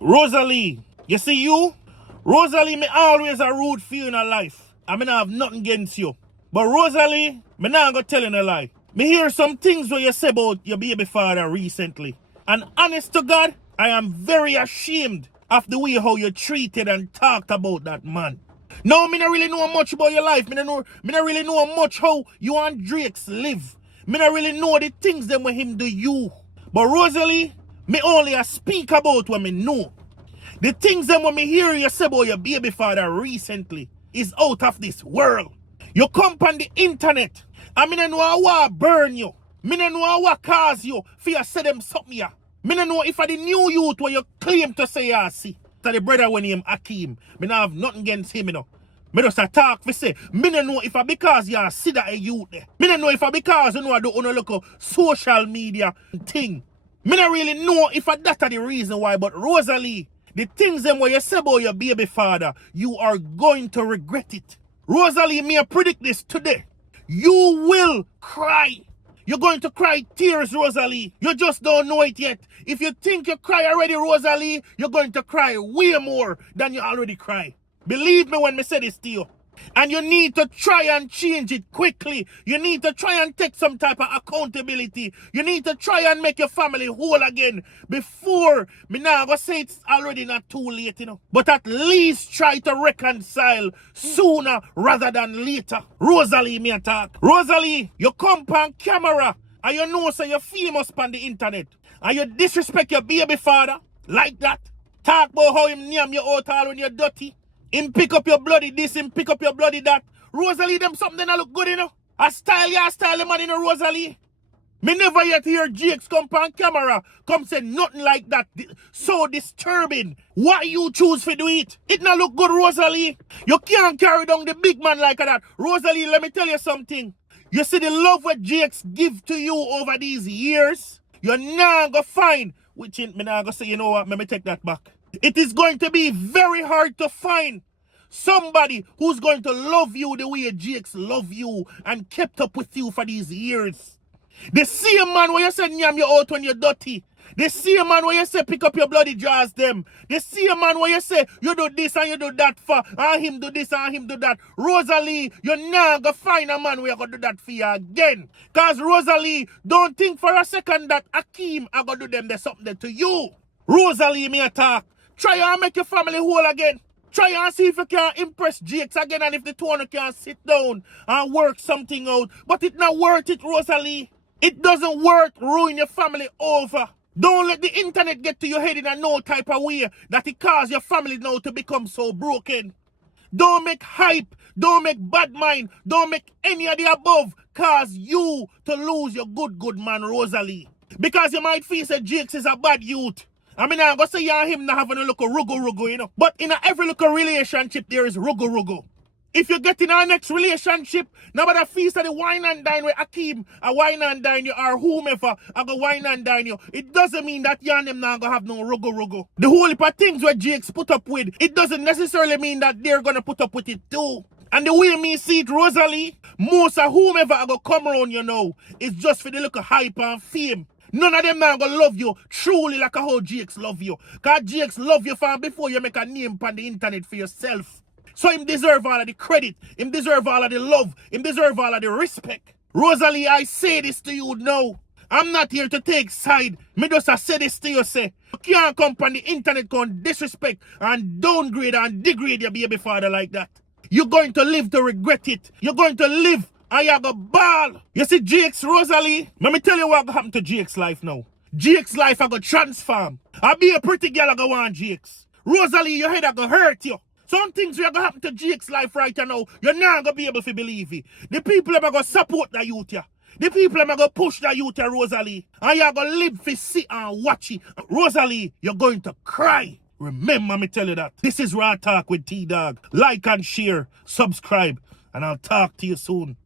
Rosalee, you see you? Rosalee, me always a root for you in a life. I mean, I have nothing against you. But Rosalee, me not gonna tell you a lie. Me hear some things where you say about your baby father recently. And honest to God, I am very ashamed of the way how you treated and talked about that man. No, me not really know much about your life. Me not really know much how you and Drake's live. Me not really know the things them with him do you. But Rosalee, me only a speak about what me know. The things them when me hear you say about your baby father recently is out of this world. You come on the internet, and me no know what burn you. Me no know what cause you for you say them something here. Me no know if I the new youth where you claim to say you see. To the brother when him Akeem, me not have nothing against him, you know. Me just a talk for say, me no know if I because you see that a youth there. Me no know if I because you know I do look at social media thing. Me no really know if I that are the reason why, but Rosalee, the things them where you say about your baby father, you are going to regret it. Rosalee, me I predict this today. You will cry. You're going to cry tears, Rosalee. You just don't know it yet. If you think you cry already, Rosalee, you're going to cry way more than you already cry. Believe me when I say this to you. And you need to try and change it quickly. You need to try and take some type of accountability. You need to try and make your family whole again before, me now go say it's already not too late, you know. But at least try to reconcile sooner rather than later. Rosalee, me attack. Rosalee, you come on camera and you know so you're famous on the internet. And you disrespect your baby father like that. Talk about how him name you out all when you're dirty. Him pick up your bloody this, him pick up your bloody that. Rosalee, them something that look good, you know. A style the man, you know, Rosalee. Me never yet hear Jakes come on camera, come say nothing like that. So disturbing. Why you choose to do it? It not look good, Rosalee. You can't carry down the big man like that. Rosalee, let me tell you something. You see the love what Jakes give to you over these years, you're not going to find, which me not going to say, you know what, let me take that back. It is going to be very hard to find somebody who's going to love you the way Jakes love you and kept up with you for these years. The same man where you say nyam you out when you're dirty. The same man where you say pick up your bloody jaws them. The same man where you say you do this and you do that for, and him do this and him do that. Rosalee, you're not going to find a man where you're going to do that for you again. Because Rosalee, don't think for a second that Akeem are going to do them there's something to you. Rosalee, me attack. Try and make your family whole again. Try and see if you can impress Jakes again and if the two of you can sit down and work something out. But it's not worth it, Rosalee. It doesn't worth ruin your family over. Don't let the internet get to your head in a no type of way that it cause your family now to become so broken. Don't make hype, don't make bad mind, don't make any of the above cause you to lose your good man, Rosalee. Because you might feel that Jakes is a bad youth. I mean, I'm going to say you and him not having a look of rugo, you know. But in every look of relationship, there is rugo. If you get in our next relationship, nobody feels that the wine and dine with Akeem, a wine and dine you, or whomever, I go wine and dine you. It doesn't mean that you and them not going to have no rugo. The whole heap of things where Jakes put up with, it doesn't necessarily mean that they're going to put up with it too. And the way me see it, Rosalee, most of whomever I go come around you know, is just for the look of hype and fame. None of them now gonna love you truly like how Jakes love you. Because Jakes love you from before you make a name on the internet for yourself. So him deserve all of the credit. Him deserve all of the love. Him deserve all of the respect. Rosalee, I say this to you now. I'm not here to take side. Me just say this to you, say. You can't come on the internet and disrespect and downgrade and degrade your baby father like that. You're going to live to regret it. You're going to live and you go ball. You see Jakes, Rosalee, let me tell you what happened to Jakes' life now. Jakes' life I go transform. I be a pretty girl I go want Jakes. Rosalee, your head I go hurt you. Some things will go happen to Jakes' life right now. You're not going to be able to believe it. The people are going to support the youth here. The people are going to push the youth here, Rosalee. And you're going to live for see and watch it. Rosalee, you're going to cry. Remember me tell you that. This is Raw Talk with T-Dog. Like and share, subscribe, and I'll talk to you soon.